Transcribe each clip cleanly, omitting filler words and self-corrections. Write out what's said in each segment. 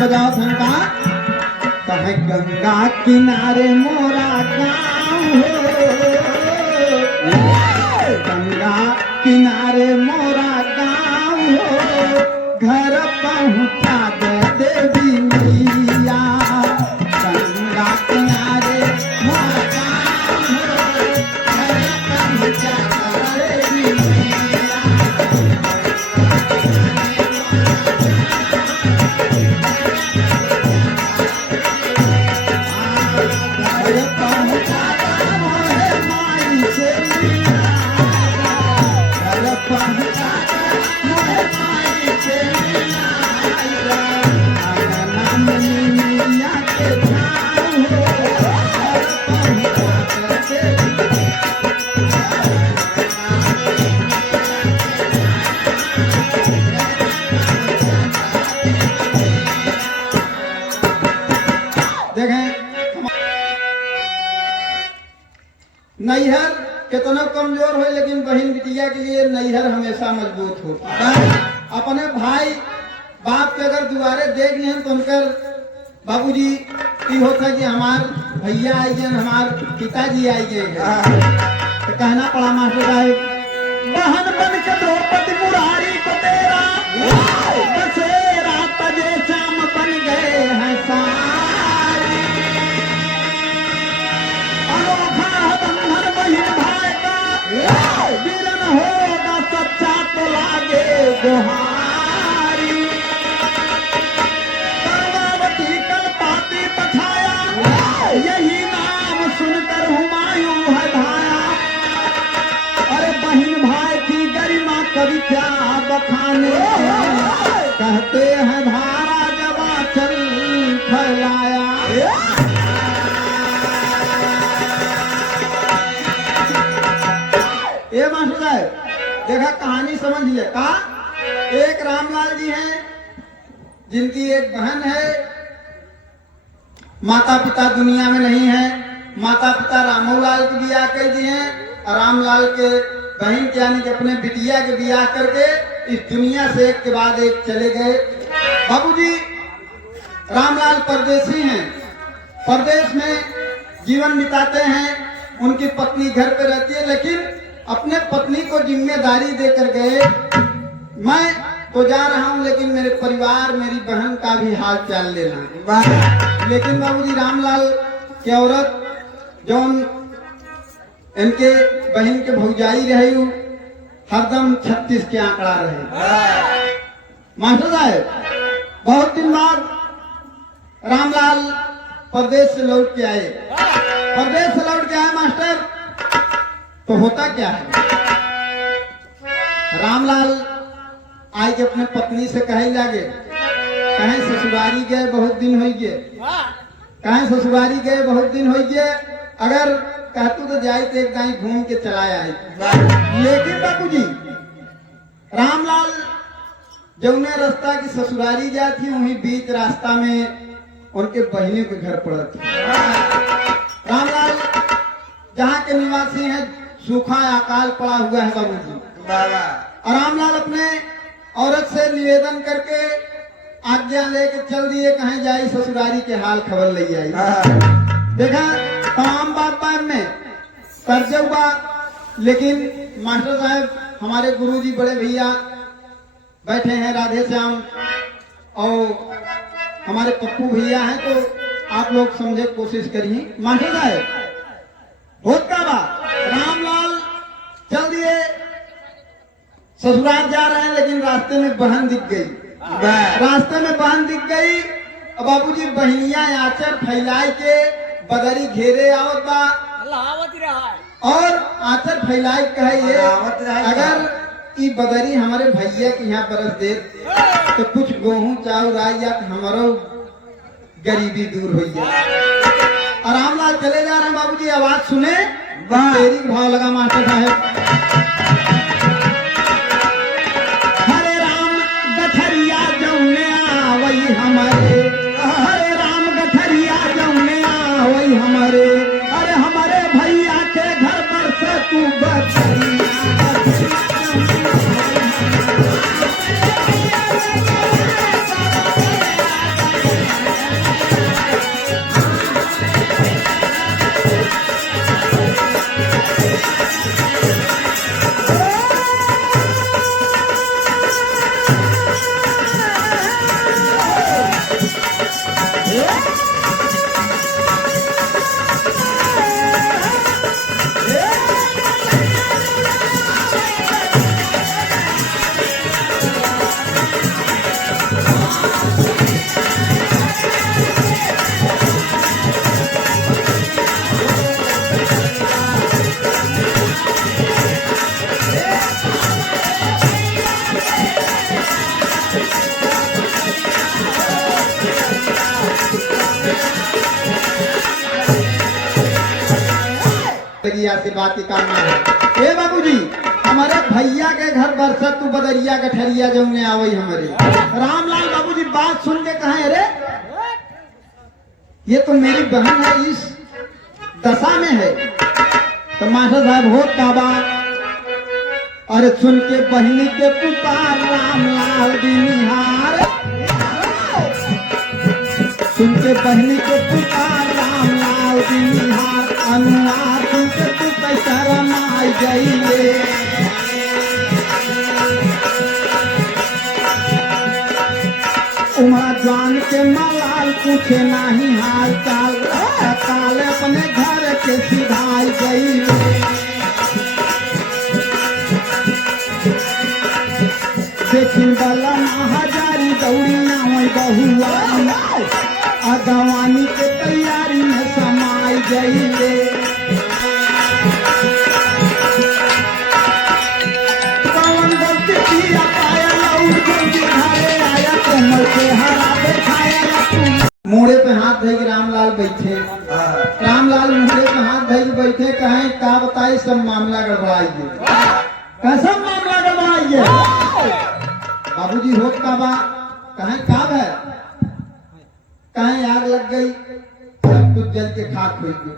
बजाओ थनका कहे गंगा किनारे मोरा गाँव हो, गंगा किनारे मोरा गाँव हो, घर पहुँचा दे देवी मैया। गंगा किनारे मोरा गाँव हो, घर पहुँचा दे देवी मैया। नैहर कितना कमजोर हो लेकिन बहन बिटिया के लिए नैहर हमेशा मजबूत हो। अपने भाई बाप के अगर दुआरे देख नहीं तो उनकर बाबूजी ये होता कि हमार भैया आई गए हमार पिताजी आई गए तो कहना पड़ा मास्टर साहब बहन बन के द्रौपदी मुरारी को तेरा बसेरा तजे श्याम बन गए हैं सारी। अनोखा बंधन बहन भाई का विरन होगा सच्चा तो लागे गुहारी। कर्मावती कल्पाती पछाया यही नाम सुनकर हुमायूं है धाया। अरे बहन भाई की गरिमा कवि क्या बखाने कहते हैं धारा जबा चल फैलाया। ये मास्टर साहब देखा कहानी समझ लिया का एक रामलाल जी हैं जिनकी एक बहन है, माता पिता दुनिया में नहीं है। माता पिता रामूलाल के ब्याह कर दिए हैं और रामलाल के बहन के यानी कि अपने बिटिया के ब्याह करके इस दुनिया से एक के बाद एक चले गए। बाबूजी रामलाल परदेसी हैं, परदेश में जीवन बिताते हैं। उनकी पत्नी घर पे रहती है लेकिन अपने पत्नी को जिम्मेदारी देकर गए मैं तो जा रहा हूं लेकिन मेरे परिवार मेरी बहन का भी हाल चाल लेना। लेकिन बाबूजी रामलाल की औरत जो इनके बहन के भौजाई रहे हरदम 36 के आंकड़ा रहे। मास्टर साहब बहुत दिन बाद रामलाल प्रदेश से लौट के आए। प्रदेश से लौट के आए मास्टर तो होता क्या है रामलाल आई के अपने पत्नी से कहे लागे कहें ससुरारी गए बहुत दिन हो गए, कहें ससुरारी गए बहुत दिन हो गए, अगर कहतू तो जाए तो एक दाई घूम के चला आए। लेकिन बाबूजी रामलाल जौने रास्ता की ससुरारी जा थी वहीं बीच रास्ता में उनके बहने के घर पड़ा थी। रामलाल जहाँ के निवासी हैं सूखा अकाल पड़ा हुआ है बाबूजी। रामलाल अपने औरत से निवेदन करके आज्ञा लेके चल दिए कहीं जाई ससुरारी के हाल खबर ले आई। देखा तमाम बात बात में कर्जे हुआ लेकिन मास्टर साहब हमारे गुरुजी बड़े भैया बैठे हैं राधे श्याम और हमारे पप्पू भैया हैं तो आप लोग समझे कोशिश करिए। मास्टर साहब होत का बात रामलाल चल दिए ससुराल जा रहे हैं लेकिन रास्ते में बहन दिख गई। रास्ते में बहन दिख गई और बाबूजी बहनिया आचर फैलाई के बदरी घेरे आवत बा और आचर फैलाई कहे ये अगर ई बदरी हमारे भैया के यहाँ बरस दे तो कुछ गेहूं चाउर आई या हमारो गरीबी दूर हो जाए। और रामलाल चले जा रहे हैं बाबूजी आवाज सुने तेरी भाव लगा मास्टर साहब। हरे राम गठरिया जौने आवई हमारे, हरे राम गठरिया जौने आवई हमारे, अरे हमारे भैया के घर पर से तू बचरिया। से बात की कामना है। ए बाबूजी, हमारे भैया के घर बरसत तू बदरिया गठरिया जौने आवई हमारे रामलाल बाबूजी बात सुन के कहा, अरे ये तो मेरी बहन है, इस दशा में है। तो मास्टर साहब हो काबा, अरे सुन के बहनी के पुकार रामलाल बिनिहार, सुन के बहनी के पुकार रामलाल बिनिहार, अनुहार सुन के तू कैसा रमाई जाइए। उमरा जान के मलाल पूछे नहीं हाल चाल, काल अपने घर के सिधाई जाइए। देखिन वाला महाजारी दौड़ी नावई बहुआ, अगवानी के तैयारी में समाई जाइए। कौन गलती किया पाया और जल्दी घरे आया, कमर के हरा बैठाया। मोड़े पे हाथ धई रामलाल बैठे, रामलाल मोड़े पे हाथ धई बैठे, कहें का बताई सब मामला गड़बड़ाइए, कैसा मामला गड़बड़ाइए। बाबूजी होत का बा, कहें का है, कहें आग लग गई, सब कुछ जल के खाक हो गए।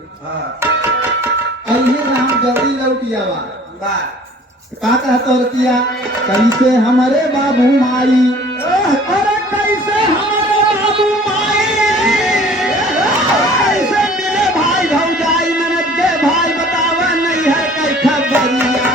अइहे से हम जल्दी लौटिया बा का कहतो रतिया, कैसे हमारे बाबू माई, अरे कैसे हमारे बाबू माई, कैसे मिले भाई भौजाई ननद के भाई, बतावा नहीं है कई खबरिया।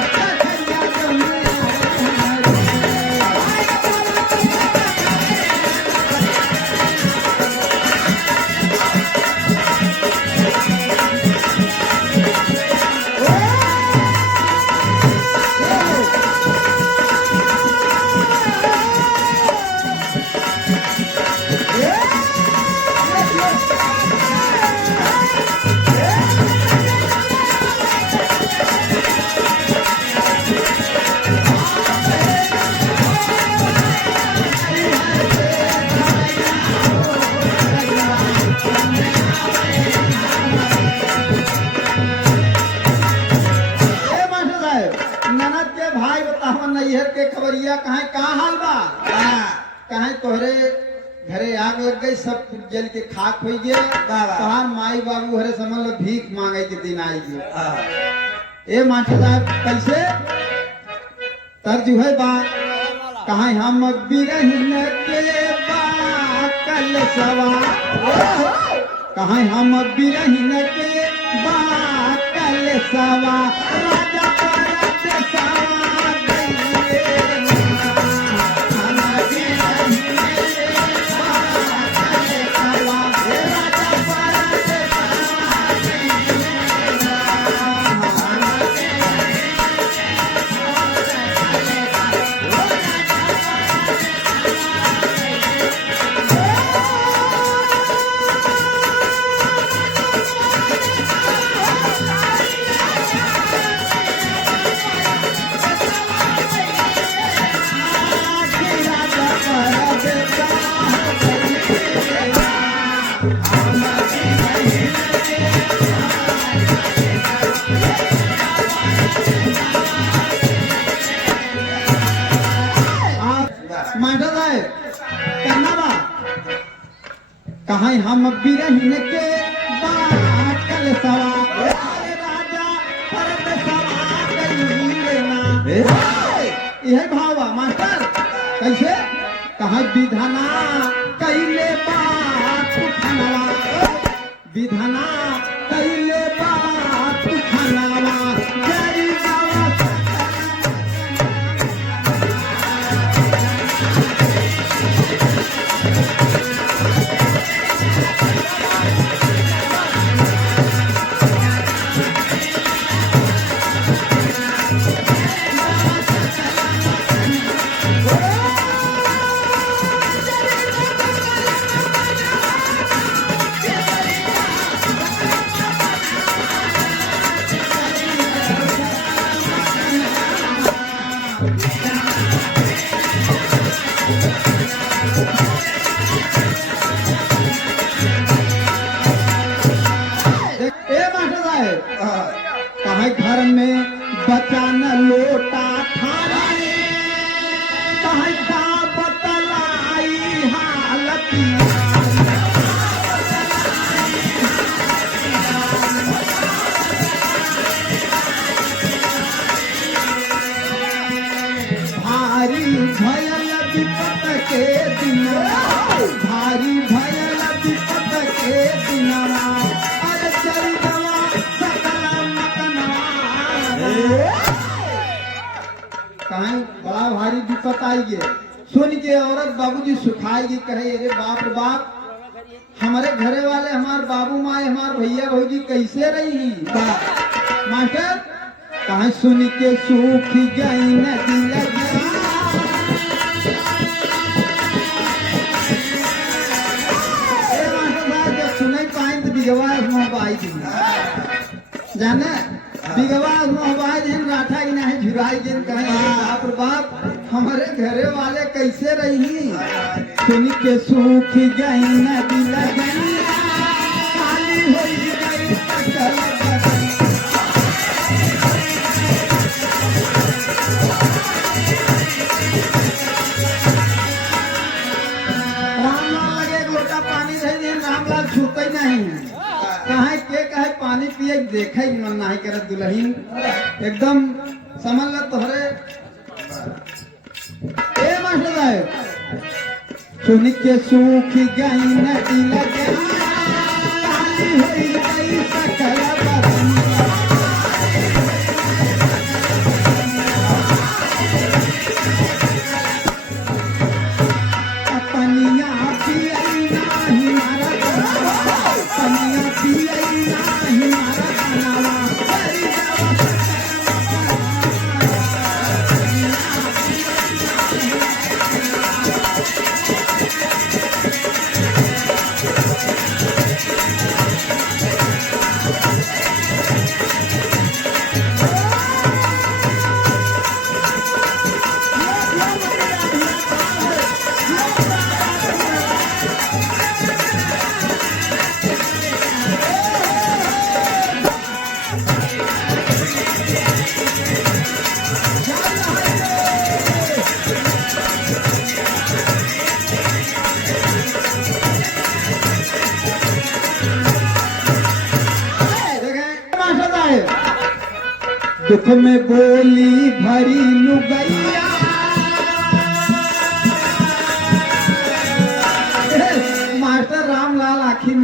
कहें का हाल बा, कहें तोहरे घरे आग लग गई, सब जल के खाक हो गए, तोहार माई बाबू हरे समझ लो भीख मांगे के दिन आई गए। ए मास्टर साहब कैसे तर्ज है बा, कहें हम बिरहिन के बा कल सवा, कहें हम बिरहिन के बा कल सवा, राजा परत सवा कहें हम बिरहिन के बाकल सवा, राजा परत सवा कइले ना। यह भावा मास्टर कैसे, कहें विधना कैले बात उठनवा, विधना कैले बात उठनवा, जरी जावा बताइए। सुन के औरत बाबूजी सुखाएगी, कहे अरे बाप रे बाप, हमारे घरे वाले हमार बाबू माए हमार भैया भौजी कैसे रही मास्टर। कहा सुन के सूख गई नदी लगी, जब सुन पाए तो बिगवास मोहबाई जाने बिगवास मोहबाई दिन राठा की नहीं झुराई दिन कहे बाप रे बाप, हमारे घरे वाले कैसे रही। सुन के सूख गई नदी लगी, खाली हो गई सकल बदन। रामलाल लगे एक लोटा पानी रही दिन रामलाल छूते नहीं है। कहे के कहे पानी पिए देखे ही मन नहीं करत दुल्हन, एकदम समझ ल तोहरे ए मास्टर साहब। सुन के सूख गई नदी लगे, खाली हो गई सकल बदन। पनिया पियई नाही मारा बनावा, पनिया पियई नाही मारा बनावा, करी जावा दुख में बोली भरी लुगैया, मास्टर रामलाल आखी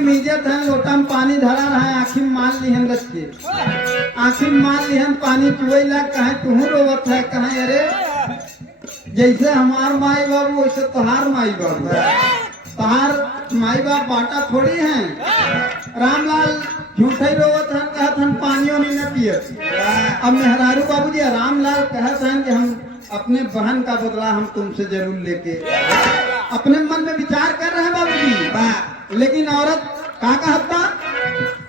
मीजत है, लोटा में पानी धरा रहा है, आखी मान लिहन रख के, आखी मान लिहन पानी चुए ला। कहे तुहू रोवत है, कहे अरे जैसे हमार माई बाबू वैसे तोहार माई बाबू, तोहार माई बाप बाटा थोड़ी है। रामलाल झूठे रोवत हन, कहत हन पानियों में न पियत। अब मेहरारू बाबूजी रामलाल कहत हन कि हम अपने बहन का बदला हम तुमसे जरूर लेके, अपने मन में विचार कर रहे हैं बाबूजी। लेकिन औरत का कहता,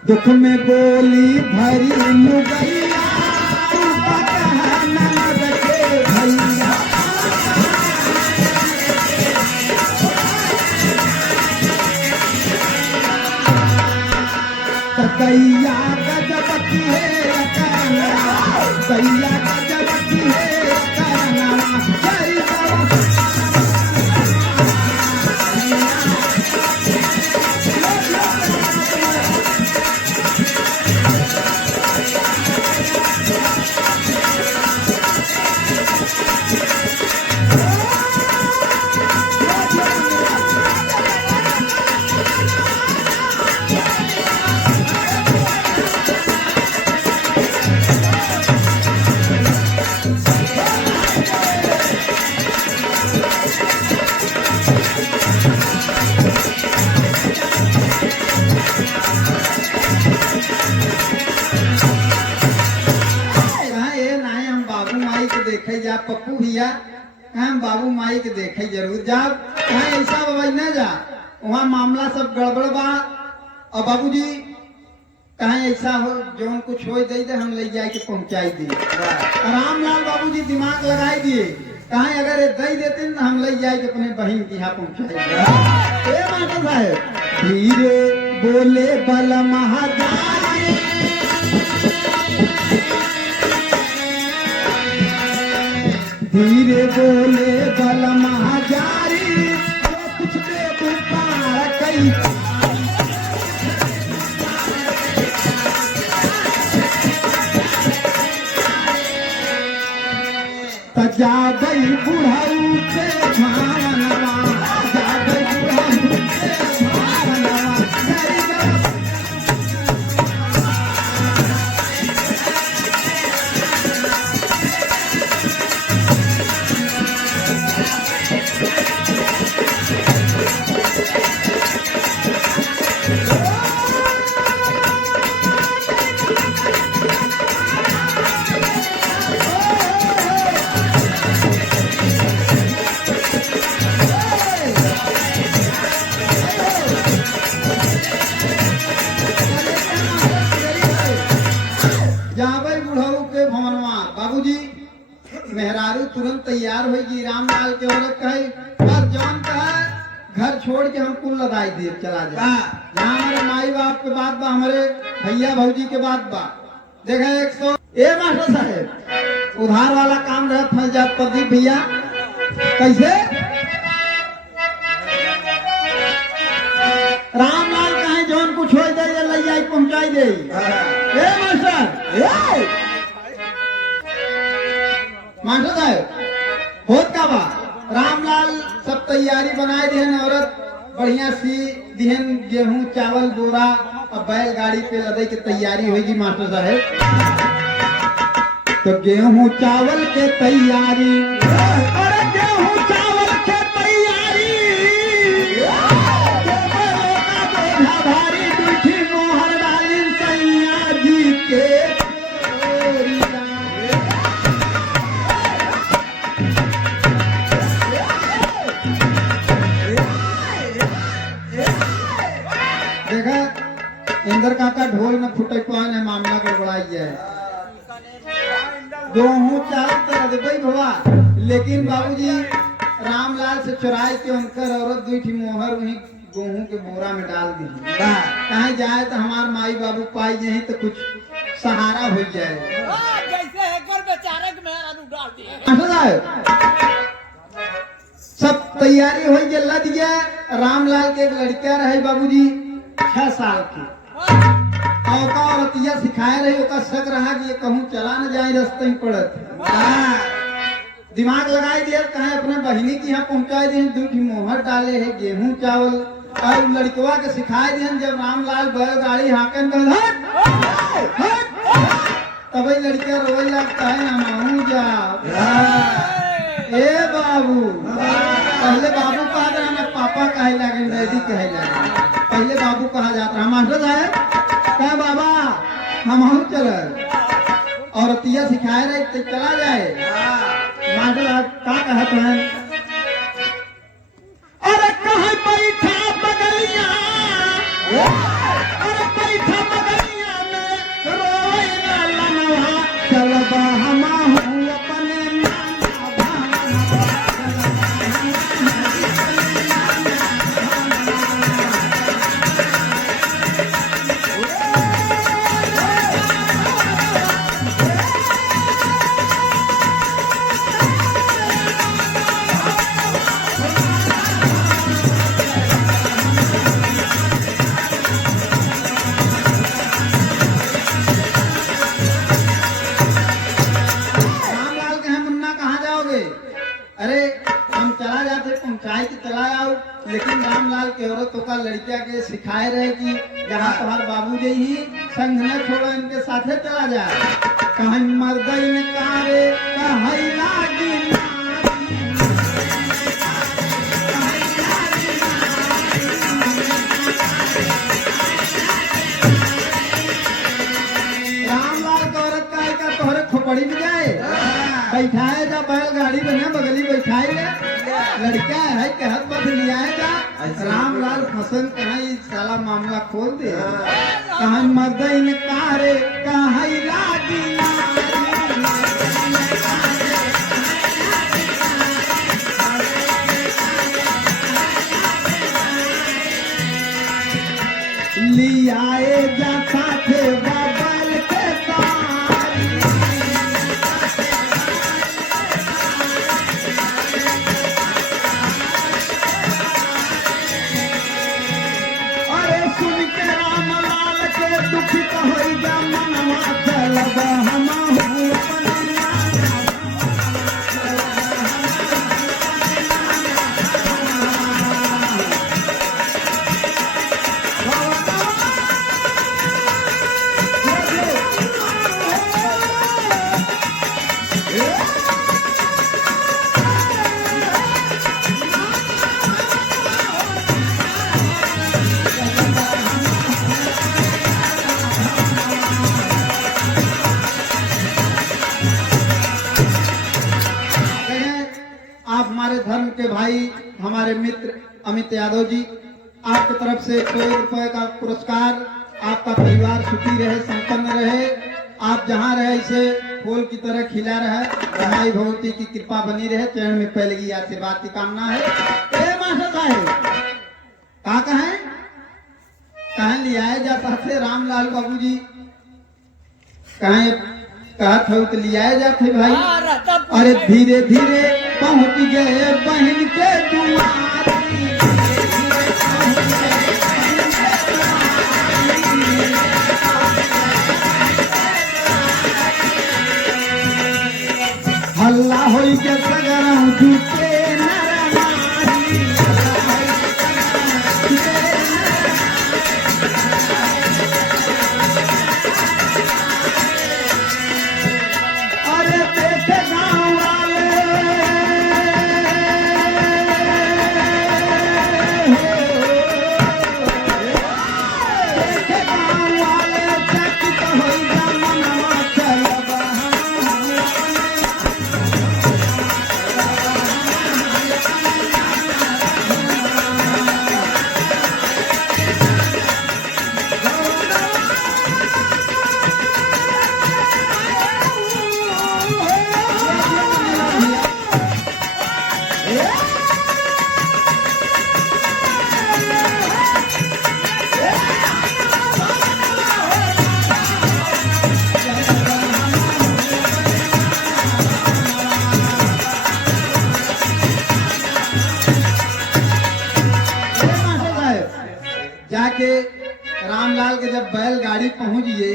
दुख में बोली भरी लुगैया, भैया दैया गजब की है करना, दैया गजब की है करना, जय बाबा। देखे जा पप्पू भैया, हम बाबू माई के देखे जरूर जा। कहाँ ऐसा बाबा न जा, वहाँ मामला सब गड़बड़ बा। और बाबूजी कहाँ ऐसा हो जो कुछ हो दे दे हम ले जाए के पहुँचाई दिए। रामलाल बाबूजी दिमाग लगाई दिए, कहाँ अगर ये दे देते न हम ले जाए के अपने बहन के यहाँ पहुँचाई। मास्टर साहब धीरे बोले बल महाजारी, धीरे बोले बल महाजारी, जो कुछ दे पुकार कई। जा गई बुढ़ाऊ के भावनवा, जा गई बुढ़ाऊ के भावनवा, तैयार होगी। रामलाल के औरत कहे बस जौन कहे घर छोड़ के हम कुल लदाई दिए चला जाए। जहाँ हमारे माई बाप के बात बा, हमारे भैया भौजी के बात बा। देखा 100 ए मास्टर साहेब उधार वाला काम रहे फंस जात प्रदीप भैया कैसे रामलाल कहे जौन कुछ हो जाए ले जाए पहुंचाई दे। ए मास्टर साहब होत का बा रामलाल सब तैयारी बनाए दिहन। औरत बढ़िया सी दिहन गेहूं चावल बोरा और बैलगाड़ी पे लदे की तैयारी होगी। मास्टर साहब तो गेहूं चावल के तैयारी, अरे गेहूं चावल के तैयारी भारी दूठी मोहर डाली सैया जी के देखा इंदर काका ढोल में फुटे कौन है मामला को बढ़ाई है। गेहूं चावल तो रदबई भवा, लेकिन बाबूजी रामलाल से चुराए के उनकर औरत दूठी मोहर वही गेहूं के बोरा में डाल दी। कहीं जाए तो हमार माई बाबू पाई जाए तो कुछ सहारा हो जाए। जैसे हेकर बेचारे के मेहरानू डाल दिए। सब तैयारी हो गई लद गया। रामलाल के एक लड़का रहे बाबूजी 6 साल की, औका औरतिया सिखाए रही। ओका शक रहा कि ये कहूँ चला न जाए रास्ते ही पड़त। दिमाग लगाई दिया कहे अपने बहिनी की यहाँ पहुंचाए दिए। दूठी मोहर डाले है गेहूं चावल और लड़कवा के सिखाए दिए। जब रामलाल बैलगाड़ी हाकन तब लड़का रोए लगता है हम जाओ। ए बाबू पहले बाबू कहा था ना पापा कहे लगे डैडी कहे लगे। पहले बाबू कहा जाता है। मास्टर साहब क्या बाबा हम चल औरतिया सिखाए रहे तो चला जाए। मास्टर साहब क्या कहते हैं अरे कहे बैठा बगलिया, अरे बैठा बगलिया में रोए ना लनवा चलबा हमा हूँ अपने लेकिन रामलाल के औरतों का लड़किया के सिखाए रहे कि जहाँ तुम्हार बाबू जी ही संग न छोड़ो इनके साथे चला जाए। कहीं मर्दई कारे कहीं लागी रामलाल की औरत का तोहरे खोपड़ी में जाए बैठाए जा बैलगाड़ी बने बगली बैठाए ले लड़का है कहत बस लिया जा। रामलाल फसन कहीं साला मामला खोल दे। कहीं मर्दई कारे कहीं लागी लियाए जा साथे बबल के दुखित हो जा मनवा चलब हम धर्म के भाई हमारे मित्र अमित यादव जी, आपकी तरफ से 100 रुपए का पुरस्कार। आपका परिवार सुखी रहे, संपन्न रहे। आप जहाँ रहे इसे फूल की तरह खिला रहा है। माई भगवती की कृपा बनी रहे, चरण में पहले की आशीर्वाद की कामना है। ए मास्टर साहब कहाँ ले आए जाता थे रामलाल बाबूजी? कहाँ कहत हो तो ले आए जाते भाई। अरे धीरे धीरे पहुंच गए बहन के दुआर। हल्ला होई के सगरम झूठे अरे देखे गाँव वाले देखे गाँव वाले चकित होई मनवा चलबा। जाके रामलाल के जब बैलगाड़ी पहुंच गए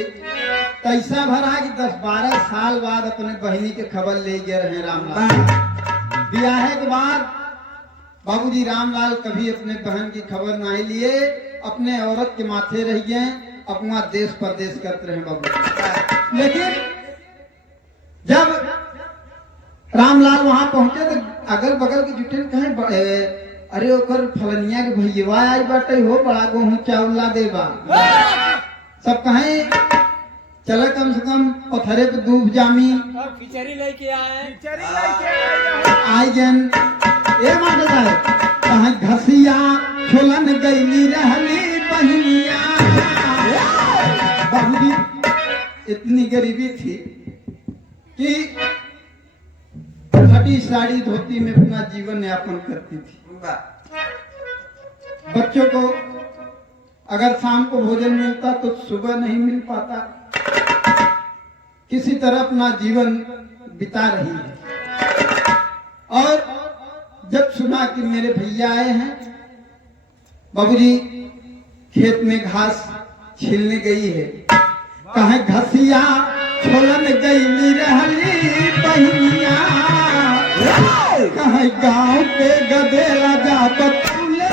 तैसा भरा कि 10-12 साल बाद अपने बहिनी के खबर ले गए रहे रामलाल। ब्याह के बाद बाबूजी रामलाल कभी अपने बहन की खबर नहीं लिए, अपने औरत के माथे रह गए, अपना देश परदेश करते रहे बाबू। लेकिन जब रामलाल वहां पहुंचे तो अगल बगल के जुटे कहे अरे ओकर फलनिया के भैया आई बाटे हो, बड़ा गेहूं चावला देबा। सब कहे चला कम से कम पथरे पे दूब जामी खिचड़ी लेके आए आई जन। ए माता साहब कहाँ घसिया छोलन गईली रहली बहनिया। बाबूजी इतनी गरीबी थी कि फटी साड़ी धोती में अपना जीवन यापन करती थी। बच्चों को अगर शाम को भोजन मिलता तो सुबह नहीं मिल पाता, किसी तरह अपना जीवन बिता रही है। और जब सुना कि मेरे भैया आए हैं, बाबूजी खेत में घास छीलने गई है, कहे घसिया छोलन गई रहली बहनिया। कहे गांव के गदेला जा बतूले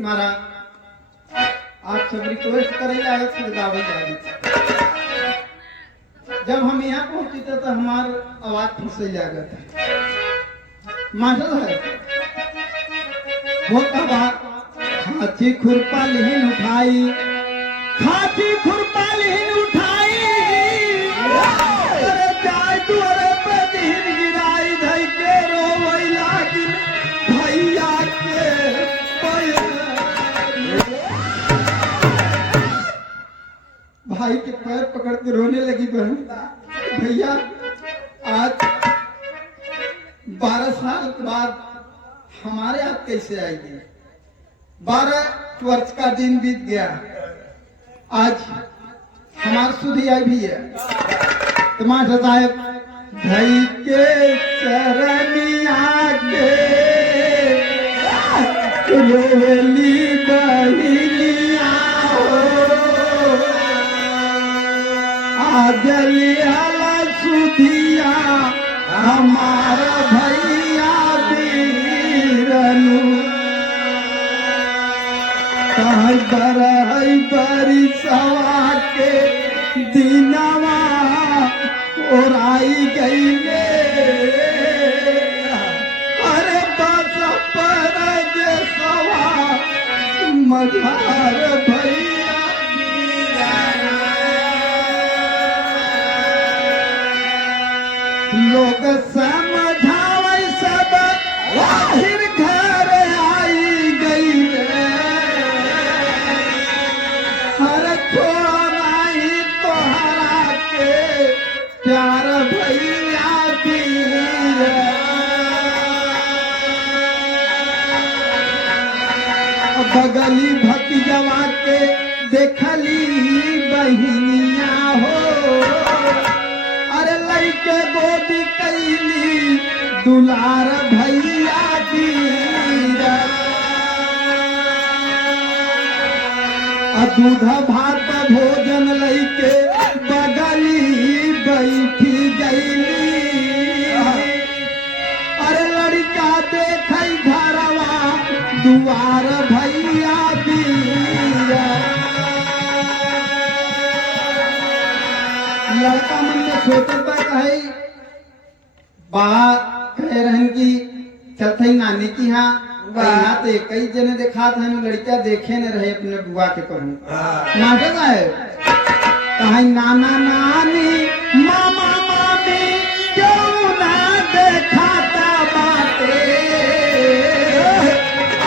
मारा आप सब रिक्वेस्ट करेला एक से गावे जावी। जब हम यहाँ पहुंची तो हमार आवाज फिसल जागत मास्टर है होता बात खाची खुरपा लिहिन उठाई, खाची खुरपा लिहिन उठाई। अरे जाय तू अरे पे दिहिन गिराई धई के रोवई लागिन भैया के भाई के पैर पकड़ के रोने लगी बहन। भैया आज 12 साल के बाद हमारे हाथ कैसे आएगी? 12 वर्ष का दिन बीत गया, आज हमारी सुधी आई भी है। तो मास्टर साहब धई के चरनिया के रोली बहिनिया आजलिया सुधिया हमारा भैया बीरनु बरी सवा के दिनवा ओराई गई अरे बस पर सवा मझार भैया लोग समझावे सब फिर घर आई गई हर छोड़ाई तोहरा के प्यार भैया बीर बगली भतीजवा के देखली बहिनिया हो अरे लइके गोदी कैली दुलार भैया बीर दूध भात भोजन लइके बगली बैठी गईली अरे लड़का देख घरवा दुआर भैया बीर लड़का मन में सोचत कहे बा कह रहन की चलते नानी की यहाँ यहाँ तो कई जने देखा था लड़का देखे न रहे अपने बुआ के कहूँ नाटक है कहीं नाना नानी मामा मामी क्यों ना देखाता बाते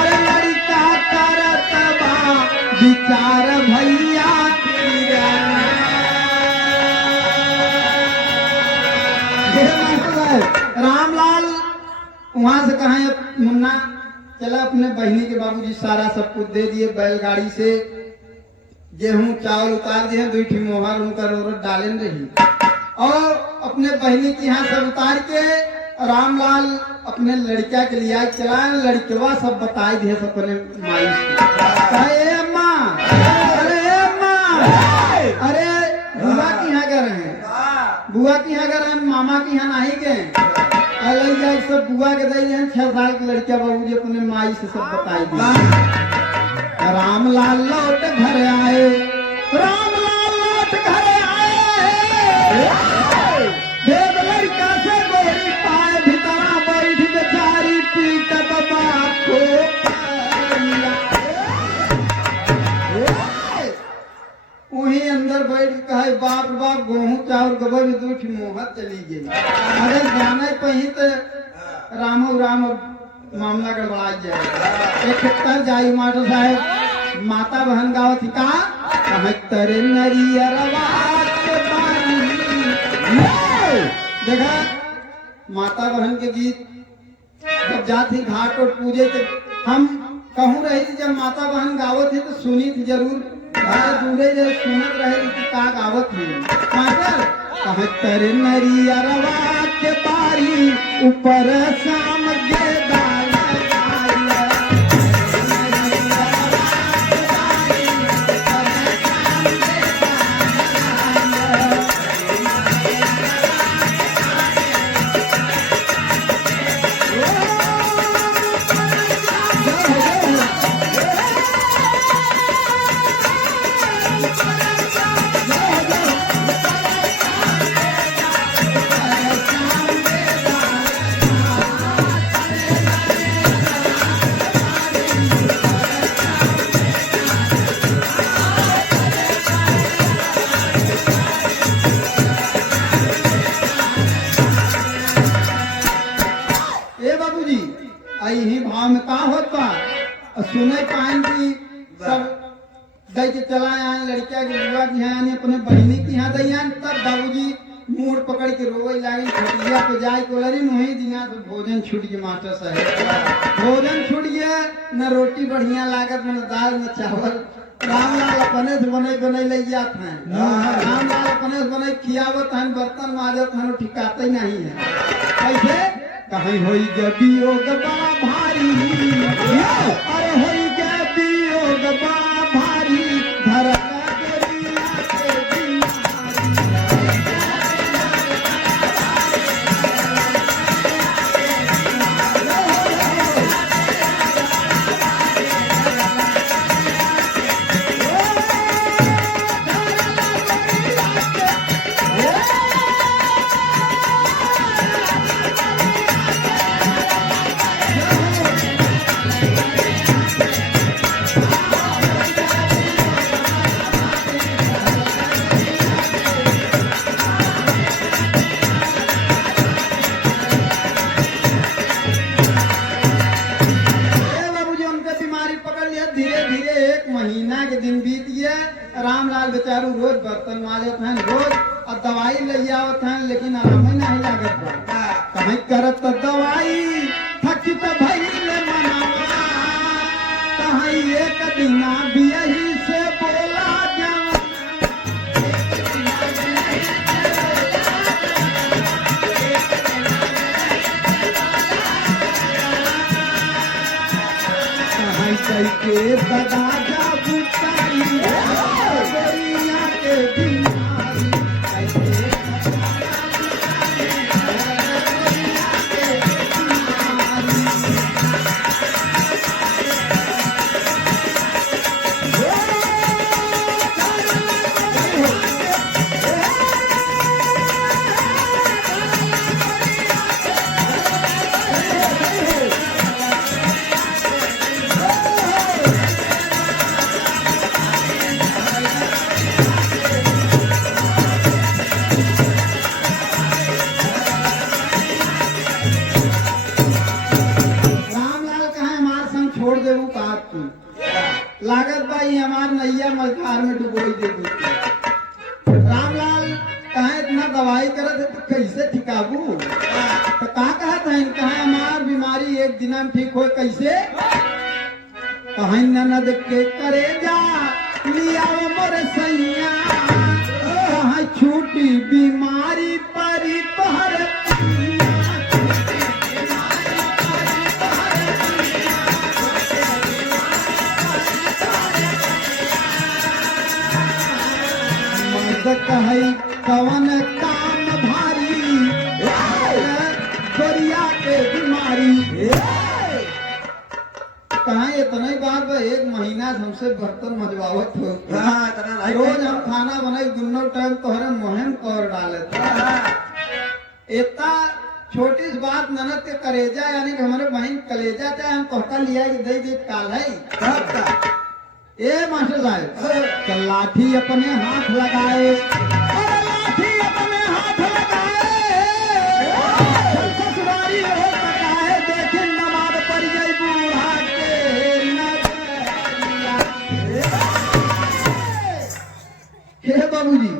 अरे लड़का करत बा विचार भैया रामलाल वहां से कहा मुन्ना चला अपने बहनी के बाबूजी सारा सब कुछ दे दिए बैलगाड़ी से गेहूं चावल उतार दिए दुठी मोहर उनका रोरत डालें रही और अपने बहनी की यहाँ सब उतार के रामलाल अपने लड़का के लिए चला लड़कवा सब बताई दिए सब अपने माई से माँ अरे बुआ की यहाँ कर रहे हैं बुआ की यहाँ कर रहे हैं मामा की यहाँ नहीं गए अलग सब बुआ के दई 6 साल के लड़का बाबूजी अपने माई से सब बताई दिए रामलाल लौट घर आए रामलाल लौट घर आए देव लड़का से गोरी पाए भीतरा बैठ बेचारी पीटत बाखो वहीं अंदर बैठ के कहे बाप बाप गेहूं चावल गोबर में दूठ मोहत चली गई अगर जाने पही तो रामो राम मामला गड़बड़ा जाए एक तर जाई मास्टर साहब माता बहन गावत का तरे नरियरवा के बानी देखा माता बहन के गीत जब जाती घाट और पूजे थे हम कहूँ रही थी जब माता बहन गावत थे तो सुनी थी जरूर दूरे जब सुनत रहे थी का गावत थी मास्टर तरे नरियरवा के बारी ऊपर शाम गेदा सुने पान की सब दई के चला आए लड़किया के बुआ की यहाँ अपने बहनी की यहाँ दई आन तब बाबूजी मुड़ पकड़ के रोवे लागी खटिया पे जाए को लरी वही दिना तो भोजन छूट गया मास्टर साहब भोजन छूट गया न रोटी बढ़िया लागत न दाल न चावल रामलाल अपने से बने ले जात हैं रामलाल अपने से बने खियावत हैं बर्तन माजत हैं ठिकाते नहीं है कैसे कहीं होई गे वियोग बड़ा भारी अरे होई गे वियोग बड़ा भारी धरका के बिना के महीना के दिन बीत गया रामलाल बेचारू रोज बर्तन माजत हैं रोज और दवाई ले आवत हैं लेकिन आराम ही नहीं लागत बा कहीं करत तो दवाई थकी तो भइले मनावा कहीं एक दिना बियही से बोला के बदा जा बुतारी गोरिया के बीमारी छोड़ देबू बात तू लागत भाई हमार नैया मझधार में डुबोई देबू रामलाल कहे इतना दवाई करत है तो कैसे ठिकाबू तो का कहत है कहे हमार बीमारी एक दिन में ठीक हो कैसे कहे ननद के करे जा लिया मोर सैया कहे छूटी बीमारी परी तोहर कहे कवन काम भारी गोरिया के बीमारी कहे इतना ही बात एक महीना हमसे बर्तन मजवावत हो रोज हम खाना बनाई दोनों टाइम तोहरे मोहन कर डाले इतना छोटी सी बात ननद के कलेजा यानी कि हमारे बहन कलेजा चाहे हम कहता लिया कि दे दे काल है ए मास्टर साहब लाठी अपने हाथ लगाए अरे लाठी अपने हाथ लगाए ससुरारी हो सकाए देखे नमाज पड़ गई बूढ़ा के हे बाबूजी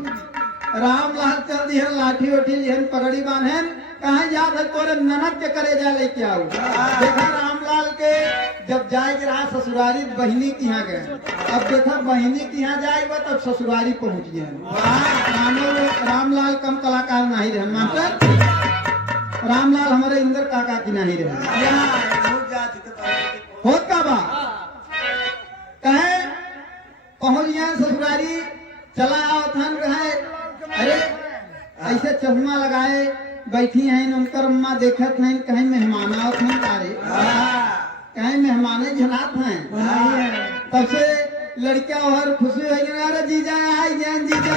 रामलाल चल दिहन लाठी उठी लिहन पगड़ी बांधन कहाँ याद है तोरे ननद के करे जा लेके आओ देखा रामलाल के जब जाए के रहा ससुरारी बहिनी के यहाँ गए अब देखा बहिनी के यहाँ जाएगा तब ससुरारी पहुंच गए रामलाल कम कलाकार नहीं रहे मास्टर रामलाल हमारे इंद्र काका की नहीं रहे हो का बा कहे पहुंच गए ससुरारी चला आओ थान कहे अरे ऐसे चश्मा लगाए बैठी हैं उनकर अम्मा देखत हैं कहीं मेहमान आवत हैं तारे कहीं मेहमाने झनात हैं तब से लड़का और खुशी हो गई अरे जीजा आई जान जीजा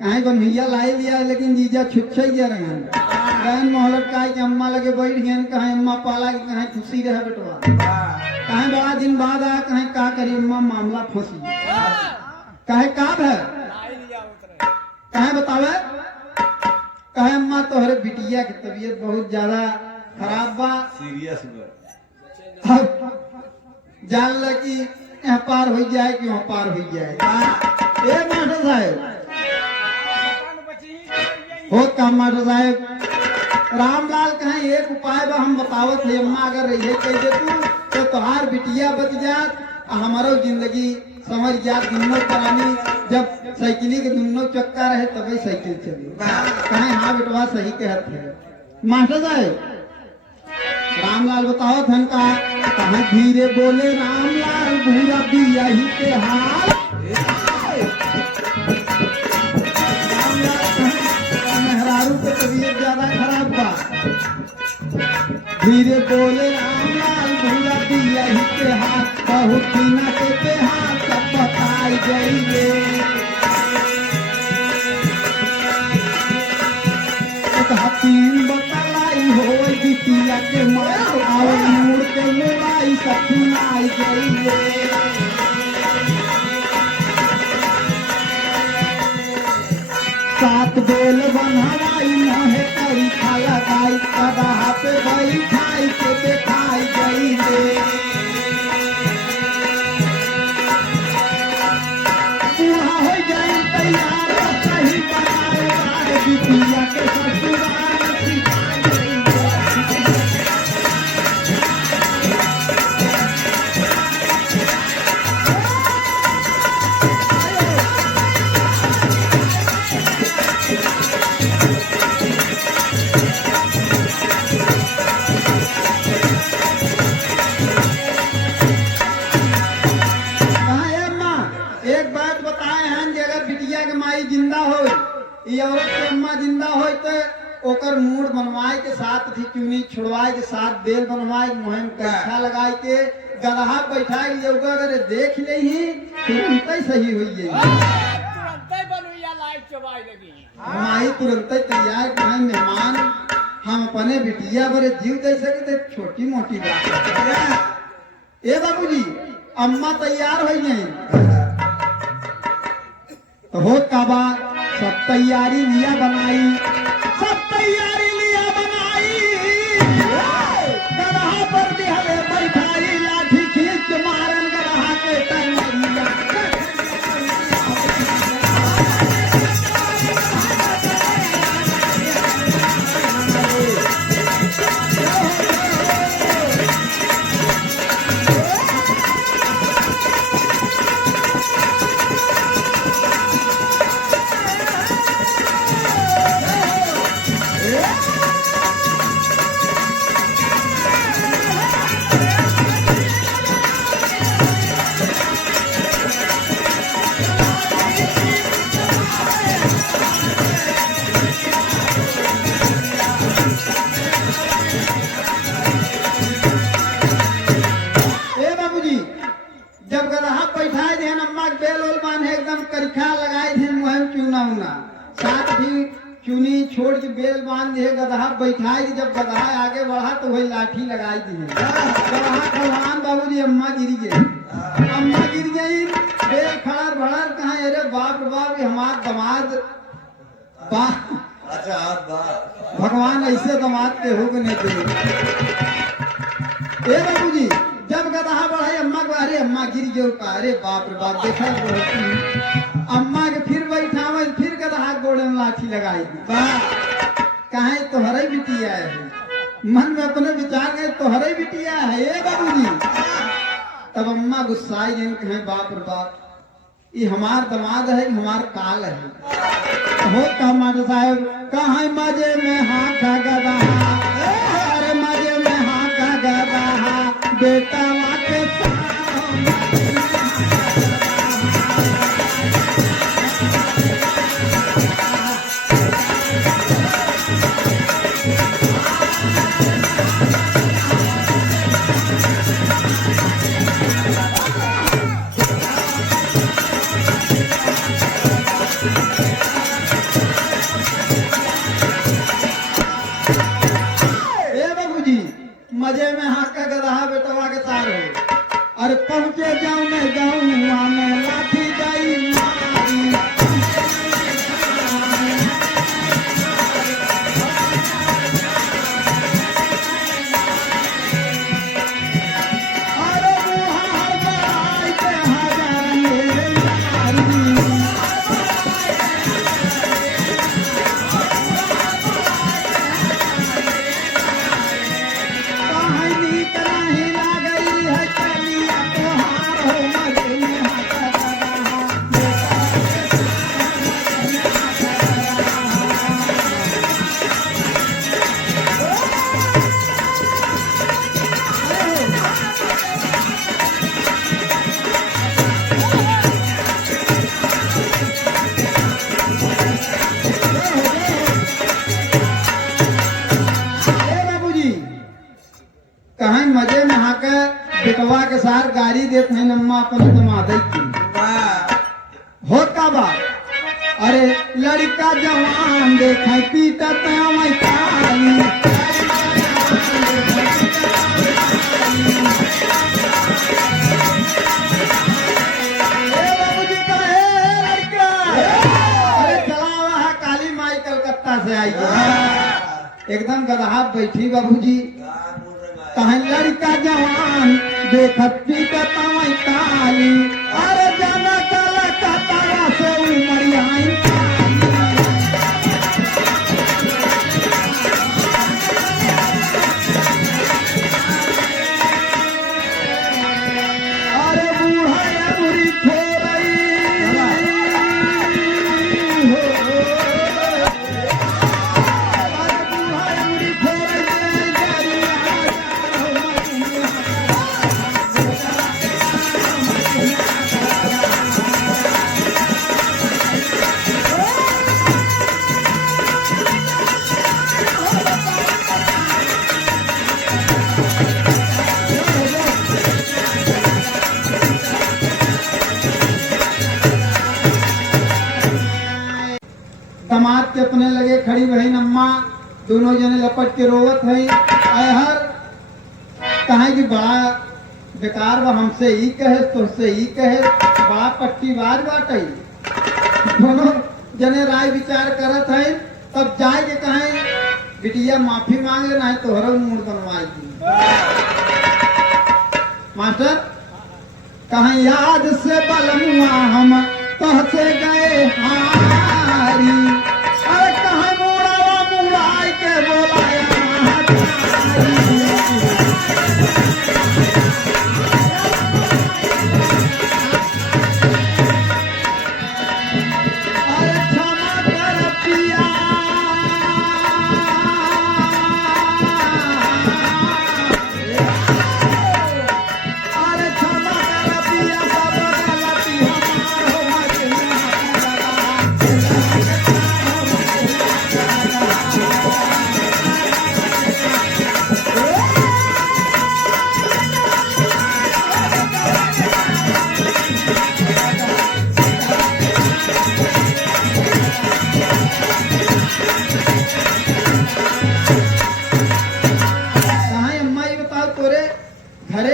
कहीं बन्हिया लाई लिया लेकिन जीजा छुच्छे गया रहन बहन मोहल्लत का कि अम्मा लगे बैठ गए कहीं अम्मा पाला कि कहीं खुशी रहे बेटवा कहीं बड़ा दिन बाद आया कहीं का करी अम्मा मामला फंसी कहे का है कहे बतावे कहे अम्मा तोहरे बिटिया की तबीयत बहुत ज्यादा खराब बा सीरियस जान ल कि यहाँ पार हो जाए कि वहाँ पार हो जाए ए मास्टर साहब हो काम मास्टर साहब रामलाल कहे एक उपाय बा हम बतावत है अम्मा अगर रही कह दे तू तो तोहार बिटिया बच जात हमारो जिंदगी समझ गया दोनों प्राणी जब साइकिली के दोनों चक्का रहे तभी साइकिल चली कहे हाँ बेटवा सही कहते हैं मास्टर साहब रामलाल बताओ धन का कहा धीरे बोले रामलाल भूरा दिया ही के हाल मेहरारू के तबीयत ज्यादा खराब बा धीरे बोले रामलाल भूरा दिया ही के हाथ बहुत बिना के बेहाल सब बताई जाइए हकीम बतलाई हो बिटिया के मार और मूड़ के मुराई सब सुनाई जाइए सात बेल बनवाई मोहे करी खा लगाई कदहा पे बैठाई के दिखाई जाइए बूढ़ा हो जाए तैयार सही बनाए बिटिया के ससुराल सिखाई एक बात बताए हैं कि अगर बिटिया के माई जिंदा हो ये औरत के अम्मा जिंदा हो तो ओकर मूड बनवाए के साथ थी चुनी छुड़वाए के साथ बेल बनवाए मुहिम कच्छा लगाए के गदहा बैठाए योगा अगर देख ले ही तुरंत ही सही हुई तुरंत ही बनुइया लाइट चबाई लगी माई तुरंत ही तैयार करें मेहमान हम अपने बिटिया बड़े जीव दे सके छोटी मोटी बात ए बाबूजी अम्मा तैयार हो गई तो हो का बात सब तैयारी लिया बनाई सब तैयारी लिया बनाई गदहा पर दिहले बैठाई लाठी खींच के मारन गदहा के टंगरिया जब गदहा बैठाए थे अम्मा के बेल ओल बांधे एकदम करिखा लगाए थे मुहिम चूना उना साथ भी चुनी छोड़ के बेल बांध दिए गदहा बैठाए जब गदहा आगे बढ़ा तो वही लाठी लगाई दी गदहा खलवान बाबूजी अम्मा गिर गई बेल खड़र भड़र कहा अरे बाप रे बाप हमार दमाद भगवान ऐसे दमाद के हो नहीं दे बाबूजी जब गदहा बढ़ाई अम्मा को अरे अम्मा गिर गयो का अरे बाप रे बाप देखा अम्मा के फिर बैठावे फिर गदहा गोड़े में लाठी लगाई कहे तोहरे बिटिया है मन में अपने विचार गए तोहरे बिटिया है ये बाबूजी तब अम्मा गुस्साई गई कहे बाप रे बाप ये हमार दमाद है हमार काल है हो का माता साहब कहा मजे में हाथ गदहा अरे मजे में हाथ गदहा बेटा वाके मजे में हाथ का गदहा बेटवा के तार हो अरे पहुंचे जाऊं मैं जाऊं में लाठी जाई मारी अरे बुहार गराई के हजारे यारी कहानी नहीं लागई है चलिया तोहार हो तोहार गाड़ी देत है अम्मा अपन दमादई की हो का बा अरे लड़का जवान देखे पीटत मैं काली से आई एकदम गदहा बैठी बाबूजी कहीं लड़का जवान देखत पीटत मैं काली अरे जाना काला कतारा से उमरिया अरे बूढ़ा या बुरी छोरई दमाद के अपने लगे खड़ी बहन अम्मा दोनों जने लपट के रोवत है हर कहे कि बड़ा बेकार बा हमसे ही कहे तुझसे ही कहे बड़ा पट्टी बाज बाटई दोनों जने राय विचार करत है तब जाए के कहे बिटिया माफी मांग लेना है तोहरा मूड बनवाई दी मास्टर कहे याद से बलमुआ हम तोहसे गए हारी अरे कहाँ मुड़ावा मुड़ाई के बोलाया अरे क्षमा कर पिया अरे क्षमा कर पिया सब गलती हमार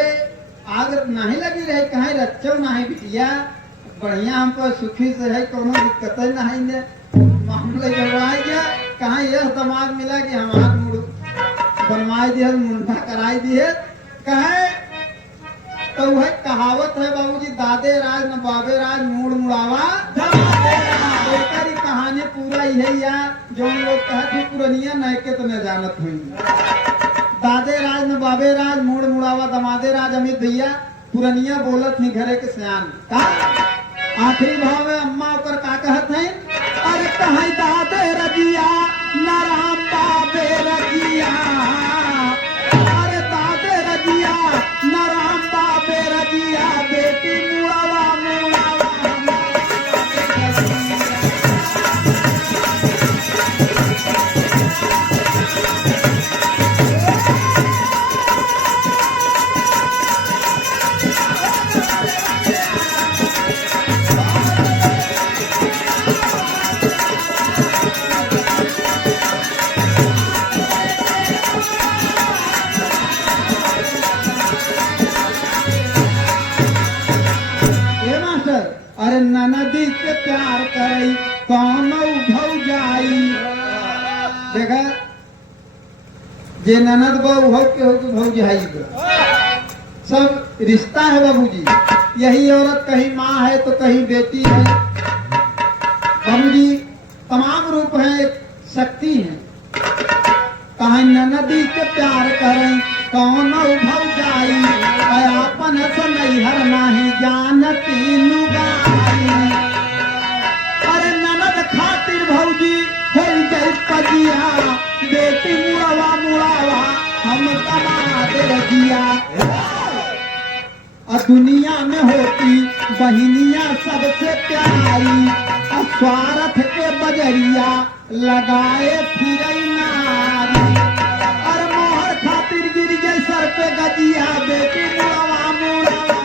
नहीं लगी रहे कहीं रच्छो नहीं बिटिया बढ़िया हमको सुखी से है कोनो दिक्कत नहीं ने मामले गड़बड़ाई गया कहाँ यह दिमाग मिला कि हमारा मूड बनवाई दिए मुंडा कराई दिए कहे तो वह कहावत है बाबूजी दादे राज न बाबे राज मूड मुड़ावा बेकारी कहानी पूरा यही है जो लोग कहते पुरानिया नहीं के तो न जानत हुई दादे राज न बाबे राज मूड मुड़ावा दमादे राज अमित भैया पुरनिया बोलत ही घरे के सियान का आखिरी भाव में अम्मा ओकर का कहत है अरे कहीं दादे रजिया न राम बाबे रजिया अरे दादे रजिया न राम बाबे रजिया बेटी मुड़ावा मुड़ावा अरे ननदी के प्यार करई कौन भौजाई देखा जे ननद बहु हो के भौजाई सब रिश्ता है बाबूजी यही औरत कहीं माँ है तो कहीं बेटी है बाबूजी तमाम रूप है शक्ति है कहीं ननदी के प्यार करें कौन भौजाई अपन से नैहर नहीं जानती लुगाई अरे ननद खातिर भौजी हो गई कजिया बेटी मुड़ावा मुड़ावा हम कमाते रजिया और दुनिया में होती बहनिया सबसे प्यारी और स्वार्थ के बजरिया लगाए फिर नारी और मोहर खातिर गिर गई सर पे गजिया बेटी मुड़ावा मुड़ावा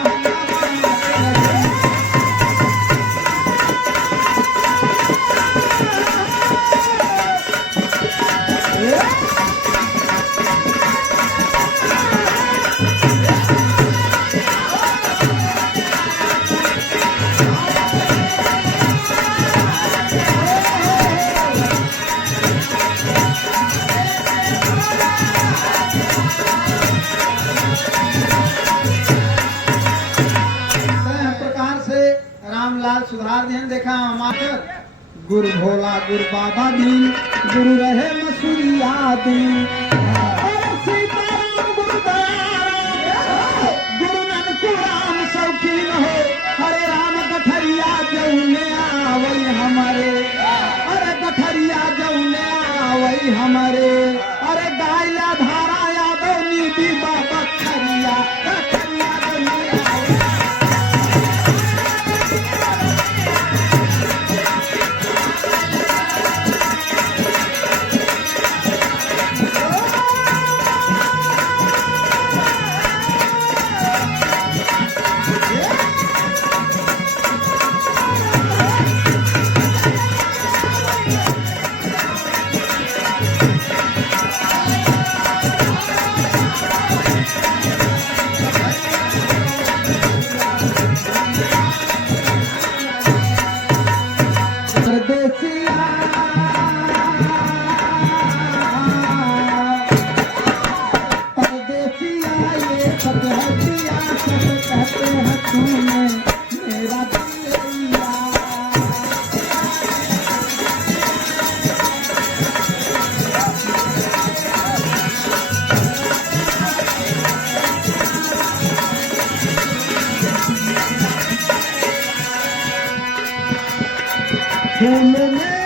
रामलाल सुधार ध्यान देखा हमारे गुरु भोला गुरु बाबा दीन गुरु रहे मसूरिया दीन अरे सीताराम गुरु दयाराम गुरु नानक राम शौकीन हो हरे राम गठरिया जौने आवई हमारे अरे गठरिया जौने आवई हमारे अरे गायला धारा यादव नीति बाबा खरिया गठरिया जौने आवई परदेसिया परदेसिया ये सब हटिया सब कहते हैं तूने मेरा दिल लिया फूल में